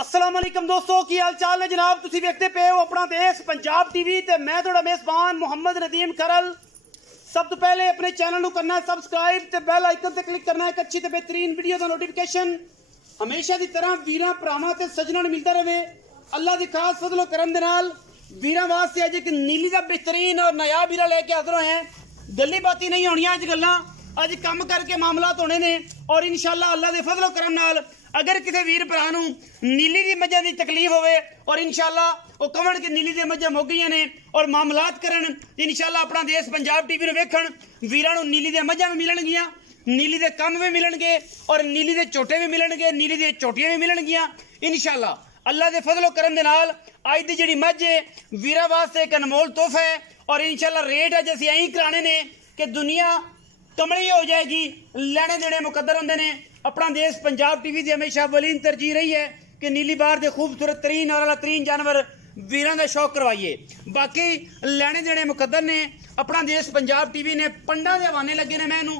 अस्सलाम वालेकुम दोस्तों की हाल चाल है जनाब। तुसी देखते पे हो अपना देश पंजाब टीवी ते मैं थोड़ा मेजबान मोहम्मद नदीम करल। सब तो पहले अपने चैनल को करना है सब्सक्राइब ते बेल आइकन ते क्लिक करना है एक अच्छी ते बेहतरीन वीडियो का नोटिफिकेशन हमेशा की तरह वीरां भरावां ते सज्जनां नूं मिलता रहे। अल्लाह की खास फजलो करम दे नाल वीरां वास्ते अज एक नीली का बेहतरीन और नायाब हीरा लेके हाजिर होए हैं। गल्ली बाती नहीं होनियां अज गल्लां, अज कम करके मामलात होने ने और इंशाअल्लाह अल्लाह के फजलो करम नाल अगर किसी वीर भरा नूं नीली की मझां की तकलीफ होवे और इंशाअल्लाह वो कवन कि नीली दी मझां मुक गईयां ने और मामलात करन इंशाअल्लाह अपना देश पंजाब टीवी नूं वेखण वीरां नूं नीली दी मझां भी मिलणगियां, नीली दे कम भी मिलणगे और नीली दे झोटे भी मिलणगे, नीली दी झोटियां भी मिलणगियां इंशाअल्लाह। अल्लाह के फजलो करम दे नाल अज दी जिहड़ी मझ है वीरां वास्ते एक अनमोल तोहफा है और इंशाअल्लाह रेट अज असीं ऐं कराने ने कि दुनिया कमली हो जाएगी। लेने देने मुकद्दर होंदे ने। अपना देश पंजाब टीवी की हमेशा अवलीन तरजीह रही है कि नीली बार के खूबसूरत तरीन और अला तरीन जानवर वीरां का शौक करवाइए। बाकी लेने देने मुकद्दर ने। अपना देश पंजाब टीवी ने पंडा के हवाने लगे ने मैनू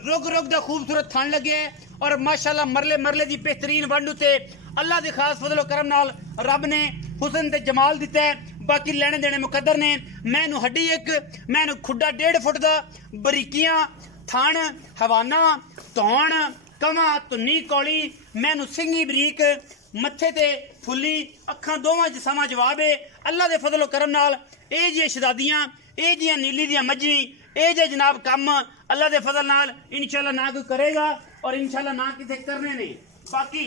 रुग रुग का खूबसूरत थान लगे है और माशाअल्लाह मरले मरले की बेहतरीन वंड उत्ते अल्लाह के खास फजलो करम नाल रब ने हुसन ते जमाल दिता है। बाकी लेने देने मुकद्दर ने। मैनू हड्डी एक मैनू खुड्डा 1.5 फुट का बरीकियां थान हवाना तौण कमा धुन्नी कौली मैनू सिंगी बरीक मत्थे ते फुल्ली अखां दोवां च समा जवाब है। अल्लाह के फजलो करम नाल ये जी शहजादियां ये जी नीली दियां मझी ये जे जनाब कम अल्लाह के फजल नाल इंशाअल्लाह ना कोई करेगा और इंशाअल्लाह ना किसे करने ने। बाकी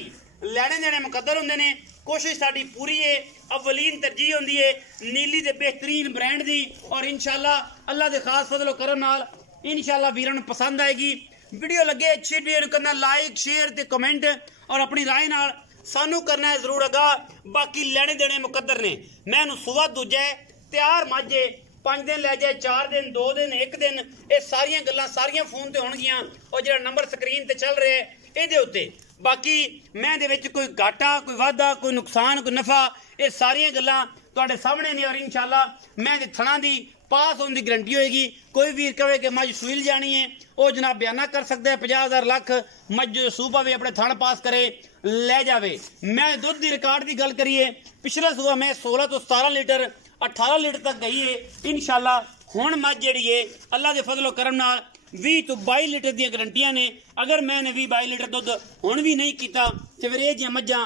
लेने देने मुकद्दर होंदे ने। कोशिश साडी पूरी है, अवलीन तरजीह होंदी है नीली दे बेहतरीन ब्रांड दी और इंशाअल्लाह अल्लाह के खास फजलो करम नाल इंशाअल्लाह वीरां नूं पसंद आएगी। वीडियो लगे अच्छी वीडियो करना लाइक शेयर ते कमेंट और अपनी राय नाल सानू करना है जरूर आगा। बाकी लेने देने मुकद्दर ने। मैनू सुबह दूजा है तैयार माझे 5 दिन लै जाए 4 दिन 2 दिन 1 दिन ये सारियां गल्लां सारियां फोन ते होणगियां और जिहड़ा नंबर स्क्रीन ते चल रहा है इहदे उत्ते। बाकी मैं दे विच कोई घाटा कोई वाधा कोई नुकसान कोई नफा ये सारियां गल्लां तुहाडे सामने ने और इंशाअल्लाह मैं दे थणा दी पास होने की गारंटी होएगी। कोई वीर कहे कि मझ सुईल जानी है वो जनाब बयाना कर सकता है 50,000 लाख मझ सूह पावे अपने थण पास करे ले जावे। मैं दुध की रिकॉर्ड की गल करिए पिछला सूबा मैं 16 तो 17 लीटर 18 लीटर तक गई है इंशाअल्लाह। हुण मझ जिहड़ी है अल्लाह के फजलो करम नाल 20 तो 22 लीटर दी गारंटियां ने। अगर मैंने 20-22 लीटर दुध हुण भी नहीं कीता तो फिर ये मझां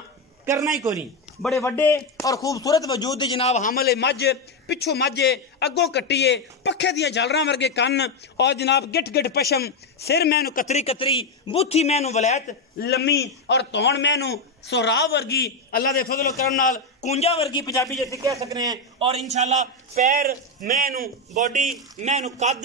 करना ही कोई नहीं। बड़े वड्डे और खूबसूरत वजूद जनाब हामल है मझ पिछों मझे अगों कट्टीए पखे दियां झालरां वर्गे कन्न और जनाब गिट गिट पशम सिर मैनू कतरी कतरी बूथी मैनू वलैत लम्मी और तौण मैनू सोहराब वर्गी अल्लाह के फजलो करम नाल कूंजा वर्गी पंजाबी जैसे कह सकते हैं। और इंशाअल्लाह पैर मैनू बॉडी मैनू कद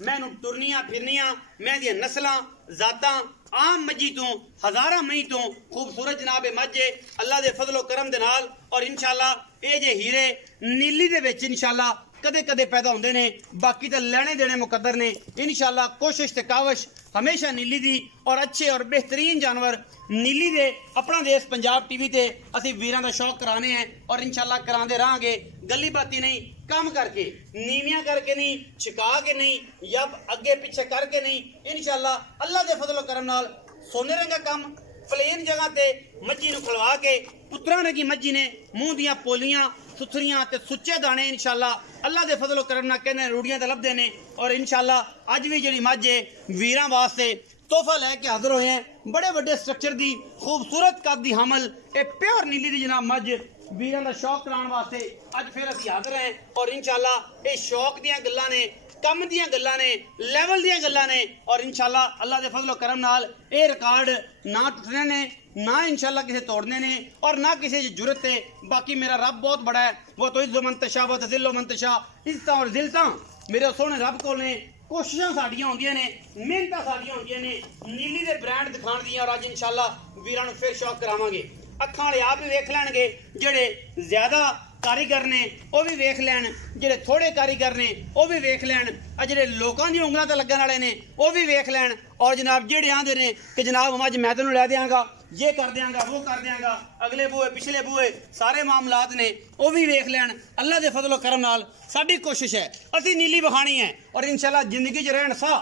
मैनू टुरनियां फिरनियां मैं दियां नस्लां जातां आम मजी तो हजारा मई तो खूबसूरत जनाब मझे अल्लाह के फजलो करम दे नाल और इंशाअल्लाह ये जे हीरे नीली दे विच इंशाअल्लाह कदे कदे पैदा होंदे ने। बाकी तो लेने देने मुकद्दर ने इंशाअल्लाह। कोशिश ते कावश हमेशा नीली दी और अच्छे और बेहतरीन जानवर नीली दे अपना देश पंजाब टीवी ते असीं वीरां दा शौक कराने हैं और इंशाअल्लाह करांदे रहांगे। गली बाती नहीं कम करके नीवियां करके नहीं छिका के नहीं या अगे पीछे करके नहीं इंशाअल्लाह अल्लाह के फजलो करम नाल सोने रंगा कम प्लेन जगह ते मज्जी नूं खलवा के पुत्रा ने की मज्जी ने मुंह दियां पोलियां सुथरियां ते सुच्चे दाने इंशाअल्लाह अल्लाह के फजलो करम नाल कहने रूड़ियां ते लभदे ने। और इंशाअल्लाह अज भी जिहड़ी मझ है वीरां वास्ते तोहफा लैके हाजिर होए हैं। बड़े बड़े स्ट्रक्चर दी खूबसूरत कद दी हमल ये प्योर नीली दी जनाब मझ वीरां दा शौक कराने वास्ते अज फिर असीं हाजिर हैं और इंशाअल्लाह ये शौक दियां गल्लां ने कम दियां गल्लां ने लैवल दियां गल्लां ने और इंशाअल्लाह अल्लाह के फजलो करम नाल ये रिकॉर्ड ना टुटने ने ना इंशाअल्लाह किसे तोड़ने ने और ना किसी की जरूरत है। बाकी मेरा रब बहुत बड़ा है वो तो इज़्ज़ो मन तशा व तज़िल्लो मन तशा इज़्ज़तां और ज़िल्लतां मेरे सोहने रब कोल ने। कोशिशां साडियां होंदियां ने मेहनतां साडियां होंदियां ने नीली दे ब्रांड दिखाण दियां और अज इंशाअल्लाह वीरां नूं फिर शौक करावांगे। अखां वाले आप भी वेख लैणगे जेहड़े ज्यादा कारीगर ने वह भी वेख लैन जेडे थोड़े कारीगर ने वह भी वेख लैन जेडे लोगों की उंगलों ते लगन वाले ने वह भी वेख लैन और जनाब जेडे आंदे ने कि जनाब अज मैं तेनों लै देंगा ये कर देंगा वो कर देंगा अगले बूहे पिछले बूहे सारे मामलात ने वह भी वेख लैन। अल्लाह के फजलो करम नाल साडी कोशिश है असी नीली बखानी है और इंशाअल्लाह जिंदगी च रहन सा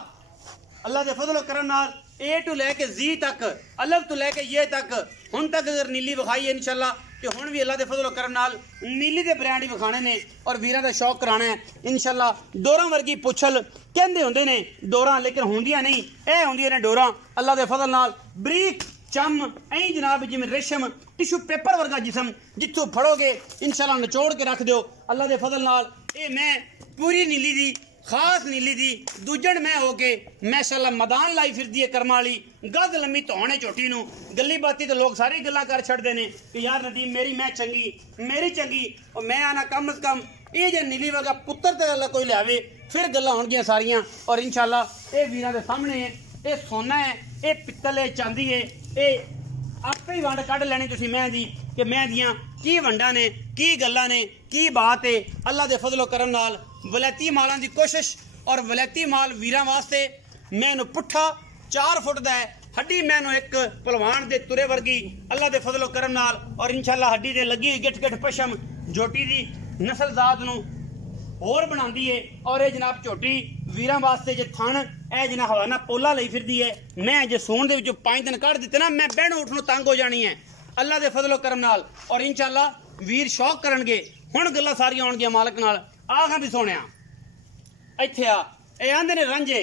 अल्लाह के फजलो करम नाल ए टू लैके जी तक, अलग तो लैके ये तक हुण तक अगर नीली विखाई है इंशाल्लाह ते हुण भी अल्लाह दे फजल करम नाल नीली दे ब्रांड ही विखाने ने और वीरां दा शौक कराना है इंशाल्लाह। डोरां वर्गी पुछल कहंदे हुंदे ने डोरां, लेकिन हुंदियां नहीं, ए हुंदियां ने डोरां अल्लाह दे फजल नाल बरीक चम ऐ जनाब जिवें रेशम टिशू पेपर वर्गा जिसम, जिथों फड़ोगे इंशाल्लाह निचोड़ के रख दो अल्लाह दे फजल नाल। ए मैं पूरी नीली दी खास नीली दी दूजण मैं हो के माशाअल्लाह मैदान लाई फिरदी है कर्मा वाली गद लम्मी धौने झोटी नूं। गली बाती तो लोग सारी गल्लां कर छड़दे ने कि यार नदीम मेरी मैं चंगी, मेरी चंगी, और मैं आना कम अज कम ये जे नीली वर्गा पुत्तर ते अल्लाह कोई लियावे फिर गल्लां होणगियां सारियां। और इंशाल्लाह ये वीरां दे सामने है, ये सोना है, ये पित्तल है, चांदी है, ये आपे ही वंड कढ़ लैनी तुसीं मैं दी कि मैं दियां की वंडा ने, की गल्लां ने, की बात है। अल्लाह दे फजलो करम नाल वलैती मालां दी कोशिश और वलैती माल वीरां वास्ते मैनू पुट्ठा 4 फुट दा है, हड्डी मैनू एक पहलवान दे तुरे वर्गी अल्लाह दे फजलो करम नाल और इंशाल्लाह हड्डी दे लगी गिठ गिठ पशम झोटी दी नस्ल जात नू होर बनांदी है। और ये जनाब झोटी वीरां वास्ते जे थण ए जना हवाना पोला लई फिरदी है, मैं जे सूण दे विचों 5 दिन कढ़ दित्ते ना मैं बैण उठनों तंग हो जानी है अल्लाह दे फजलो करम नाल। और इंशाल्लाह वीर शौक करनगे हुण गल्लां सारियां आउणगियां मालक नाल। आह भी सोनिया इत्थे आ ये आंदे ने रांझे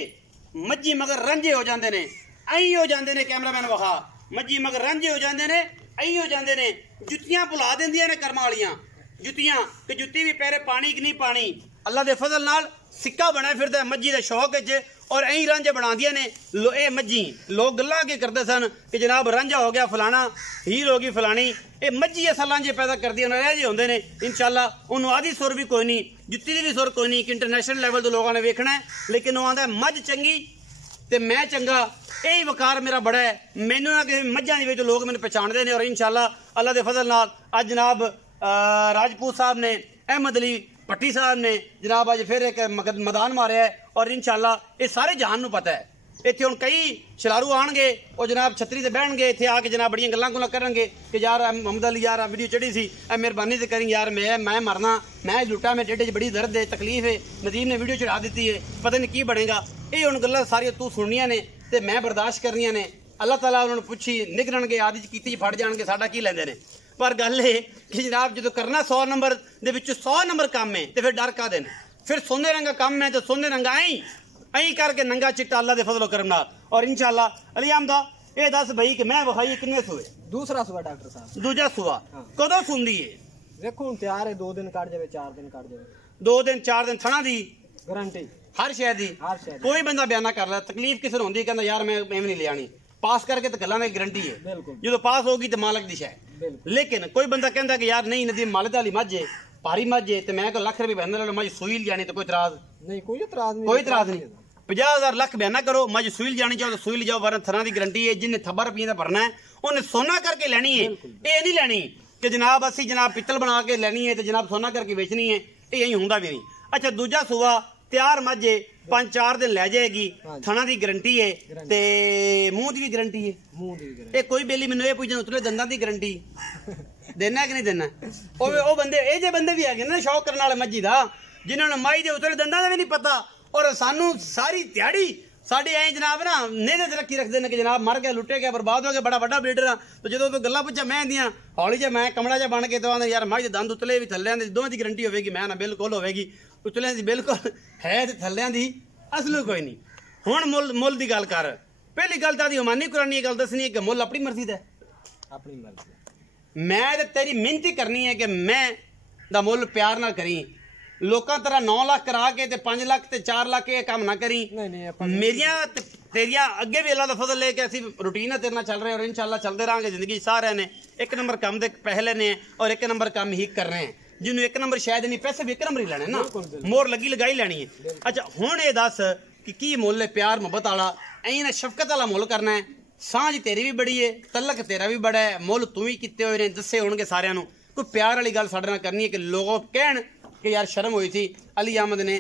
मज्जी मगर रांझे हो जांदे ने, ऐ हो जांदे ने, कैमरामैन वखा मज्जी मगर रांझे हो जांदे ने, ऐ हो जांदे ने। जुत्तियां भुला दिंदियां ने कर्मा वालियां जुत्तियां कि जुत्ती भी पैरे पानी कि नहीं पानी। अल्लाह दे फजल नाल सिक्का बना फिरदा मज्जी दे शौक च और ऐ रांझे बनांदियां ने ए मज्जी। लोग गल्लां के करदे सन कि जनाब रांझा हो गया फलाना, हीर होगी फलानी, ये मज्जी ऐसा लांझे पैदा करदियां ने, जे होंदे ने इंशाल्लाह। उन्होंने आधी सुर भी कोई नहीं, जुत्ती दी भी सुर कोई नहीं कि इंटरनेशनल लेवल तो लोगों ने वेखना है, लेकिन वो आंदा मझ चंगी ते मैं चंगा, यही वकार मेरा बड़ा है। मैनू ना कि मझां दे विच लोग मैनू पहचानदे ने और इंशाल्लाह अल्लाह दे फजल नाल अज जनाब राजपूत साहब ने, अहमद अली भट्टी साहब ने जनाब अज फिर एक मैदान मारिया है और इंशाल्लाह ये सारे जहान नू पता है। इत्थे हुण कई शलारू आणगे और जनाब छतरी ते बैठणगे इत्थे आके जनाब बड़ियां गल्लां गुल्लां करनगे कि यार मोहम्मद अली यार वीडियो चढ़ी सी मेहरबानी ते करी यार मैं मरना, मैं लुटा, मैं ढिड च बड़ी दर्द है, तकलीफ है, नदीम ने वीडियो चढ़ा दी है, पता नहीं की बनेगा। ये हुण गल्लां सारियां तू सुननियां ने ते मैं बर्दाश्त करनियां ने। अल्लाह ताला उन्होंने पुछी निकलणगे आदि च कीती फड़ जाणगे साडा की लैंदे ने। पर गल है कि जनाब जो करना 100 नंबर दे विच 100 नंबर काम है तो फिर डर का देन, फिर सोने रंगा काम है तो सोने रंगा ऐ करके नंगा चिट्टा अल्लाह दे फजलो करम नाल। और इंशाल्लाह अली अहमदा ये दस भाई कि मैं विखाई किन्ने सूए? दूसरा सूआ डॉक्टर साहब। दूजा सूआ कदों सुंदी है? देखो हुण तैयार है, 2 दिन कट जावे, 4 दिन कट जावे, 2 दिन 4 दिन थणा दी गारंटी हर शय दी। कोई बंदा बयाना कर लै तकलीफ किसे होंदी कहंदा यार मैं एवं नहीं ले आनी, पास करके तो गल्लां दी गारंटी है, जो पास होगी तो मालक दी शय। लेकिन कोई बंदा कहंदा कि यार नहीं नदीम मालक वाली मझ है, भारी मझ है, तो मैं को लाख रुपये बहने लो मझ सूई जानी तो कोई इतराज नहीं, कोई इतराज नहीं। 50,000 लाख बयाना करो मझ सूई जानी चाहो तो सूई जाओ, वरना थना की गारंटी है। जिन्हें थब्बा रुपये का भरना है उन्हें सोना करके लैनी है, ये नहीं लैनी कि जनाब असी जनाब पित्तल बना के लैनी है तो जनाब सोना करके बेचनी है, ये यही होंदा भी नहीं। अच्छा दूजा सूआ तैयार मझ है, 5-4 दिन लै जाएगी, थना की गारंटी है ते मूंह की भी गारंटी है। ये कोई बेली मैनू ये पूछे उतले दंदां की गारंटी देना कि नहीं देना? वो बंदे ये जे बंदे भी है ना शौक करने वाले मझी का, जिन्होंने माई के उतले दंदां का भी नहीं पता और सानू सारी दिहाड़ी साढ़े ऐ जनाब ना नेड़े रखी रखते हैं कि जनाब मर गया, लुटे गया, बर्बाद हो गया, बड़ा बड़ा ब्रीडर हाँ। तो जो तो गल्लां पुछा मैं दियां हौली जा मैं कमड़ा जा बन के तो यार मझ दे दंद उतले भी थल्ले दोवें की गारंटी होगी, मैं ना बिल्कुल होगी उतलियां दी बिल्कुल है तो थल्लियां दी असलू कोई नहीं। हुण मुल की गल कर, पहली गल तां दी ओमानी कुरानी गल दसनी है कि मुल अपनी मर्जी दा, अपनी मर्जी। मैं तो तेरी मिहनती करनी है कि मैं दा मुल प्यार ना करी, लोकां तरह 9 लाख करा के ते 5 लाख ते 4 लाख ये काम ना करी। मेरिया तेरिया अगे भी अल्लाह दा फजल है कि असी रूटीन है तेरे नाल चल रहे हैं और इंशाल्लाह चलते रहेंगे जिंदगी सारे ने। 1 नंबर काम दे पहले ने और 1 नंबर काम ही कर रहे हैं, जिन्होंने 1 नंबर शायद नहीं पैसे भी 1 नंबर ही लेने ना, मोर लगी लगाई लेनी है। अच्छा हुण ये दस कि मुल है प्यार मुहब्बत वाला, ऐ ना शफकत वाला मुल करना है। सांझ तेरी भी बड़ी है, तलक तेरा भी बड़ा है, मुल तू भी किते हुए ने दसे होणगे सारियां नूं। कोई प्यार वाली गल साडे नाल करनी है कि लोगों कहण कि यार शर्म हुई थी, अली अहमद ने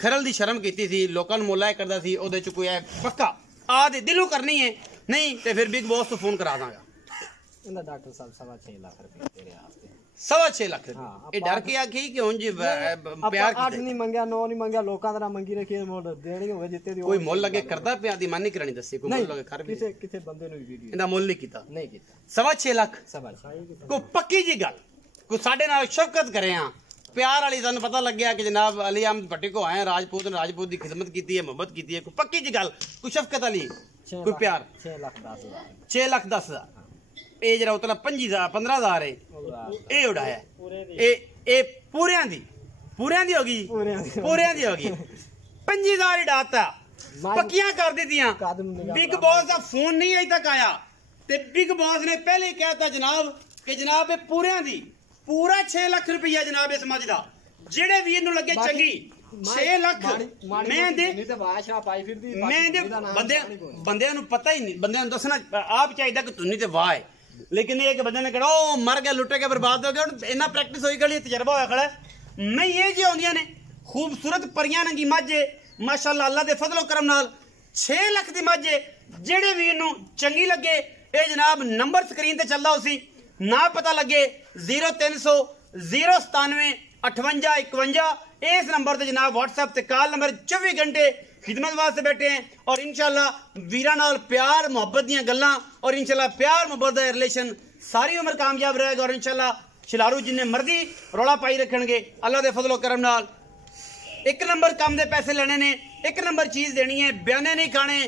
खरल दी शर्म की थी, लोगों को मुला करता सी, ओदे च कोई है पक्का आदि दिलों करनी है नहीं तो फिर बिग बॉस तो फोन करा दांगा। डॉक्टर साहब 6.5 लाख रुपए तेरे वास्ते 6.5 लाख हाँ, ये डर के आखी कि हुन जी प्यार 8 नहीं मंगया 9 नहीं मंगया लोकां दा मंगी रखी मोड़ देनी होवे जिते दी कोई मुੱਲ लगे करदा पिया दी मानी करनी दसी कोई मुੱਲ लगे कर भी किसे किसे बंदे नु वीडियो इंदा मुੱਲ नहीं कीता नहीं कीता 6.5 लाख सवाल को पक्की जी गल को साडे नाल शफकत करे हां प्यार वाली सानू पता लग गया कि जनाब अली अहमद भट्टी को आए राजपूत ने राजपूत की खिदमत की है मोहब्बत की है कोई पक्की जी गल कोई शफकत अली कोई प्यार 6 लाख 10 हजार ये जरा उतना 15,000 है ये उड़ाया ये पूरियां दी होगी पूरियां दी होगी 5,000 ही डाता पक्कियां कर दित्तियां बिग बॉस का फोन नहीं अजे तक आया ते बिग बॉस ने पहले ही कहता जनाब कि जनाब ये पूरियां दी पूरा 6 लाख रुपया जनाब इस मज दा जेड़े वीर नु लगे चंगी 6 लाख मैं दे बंदे नु पता ही नहीं बंदे नु दसना आप चाहिए कि तुनी ते वाह है लेकिन एक बंदे ने कहा ओ मर गया लुटे के बर्बाद हो गया इन्ना प्रैक्टिस होई गई तजर्बा होया खड़ा मैं ये जी आउंदियां ने खूबसूरत परियां नंगी मज माशाअल्लाह अल्लाह दे फजलो करम नाल 6 लाख दी मज जेड़े वीर नु चंगी लगे ए जनाब नंबर स्क्रीन ते चलदा उसी ना पता लगे 0300 097 58 51 इस नंबर से जनाब व्हाट्सएप से कॉल नंबर 24 घंटे खिदमत वास्ते बैठे हैं और इंशाल्लाह वीरां नाल प्यार मोहब्बत दियां गल्लां और इंशाल्लाह प्यार मोहब्बत दा रिलेशन सारी उम्र कामयाब रहेगा और इंशाल्लाह शिलारू जिन्ने मर्जी रौला पाई रखणगे अल्लाह दे फजलो करम नाल एक नंबर काम दे पैसे लेने ने एक नंबर चीज देनी है बयाने नहीं खाने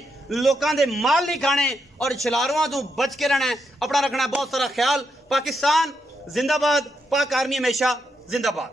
लोकां दे माल नहीं खाने और शिलारुआं तो बच के रहना है अपना रखना बहुत सारा ख्याल पाकिस्तान जिंदाबाद पाक आर्मी हमेशा जिंदाबाद।